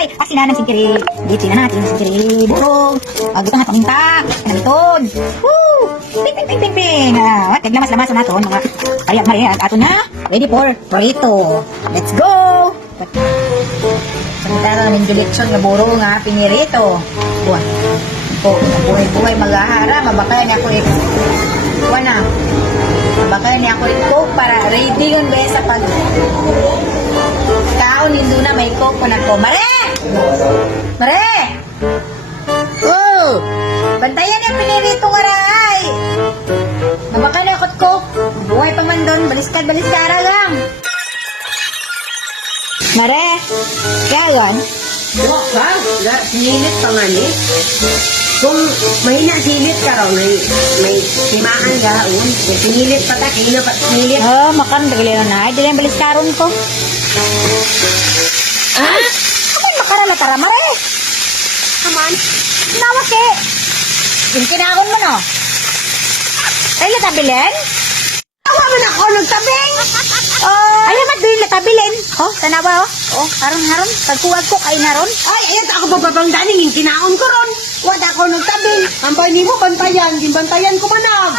Ay, asinan ng singkiri. Dito na natin ng singkiri. Burong. Gusto nga paminta. Kanaliton. Woo! Ping, ping, ping, ping, ping. What? Naglamas-lamas na ito. Mga pariyak-mariyak. Ato na. Ready for burrito. Let's go! Samantala namin direksyon nga burong nga pinirito. Buwan. Buhay-buhay maghahara. Mabakaya niya ako Buwan na. Mabakaya niya ako coke para ready yun ba sa pag kaon hindi na may coke ko na ko. Mare! Mare! Oh! Bantayan yung pinirito nga ray! Mabakaya niya ako coke. Buhay pa man doon. Baliskad-baliskara lang. Mare! Kaya yun? Wak ba? Sinilip pa nga ni. Kung mahina silip ka raw, may timaan gahon. Sinilip pa ta, kino pa sinilip. Oh, makan dagili na. Dili ang baliskaron ko. Ah? Aman makarala tara, Mare! Kaman? Nawake! Yung kinakon mo, no? Ay, latabilin? Awa man ako nagtabing! Oh, ay, naman doon latabilin. Oh, tanawa, oh. Oh, haron-haron. Pagkuwag ko, kayo na ron. Ay, ayun ako bababangdaning, yung kinaon ko ron. Wala ako nagtabing. Ang ni mo, bantayan. Ginbantayan ko manag.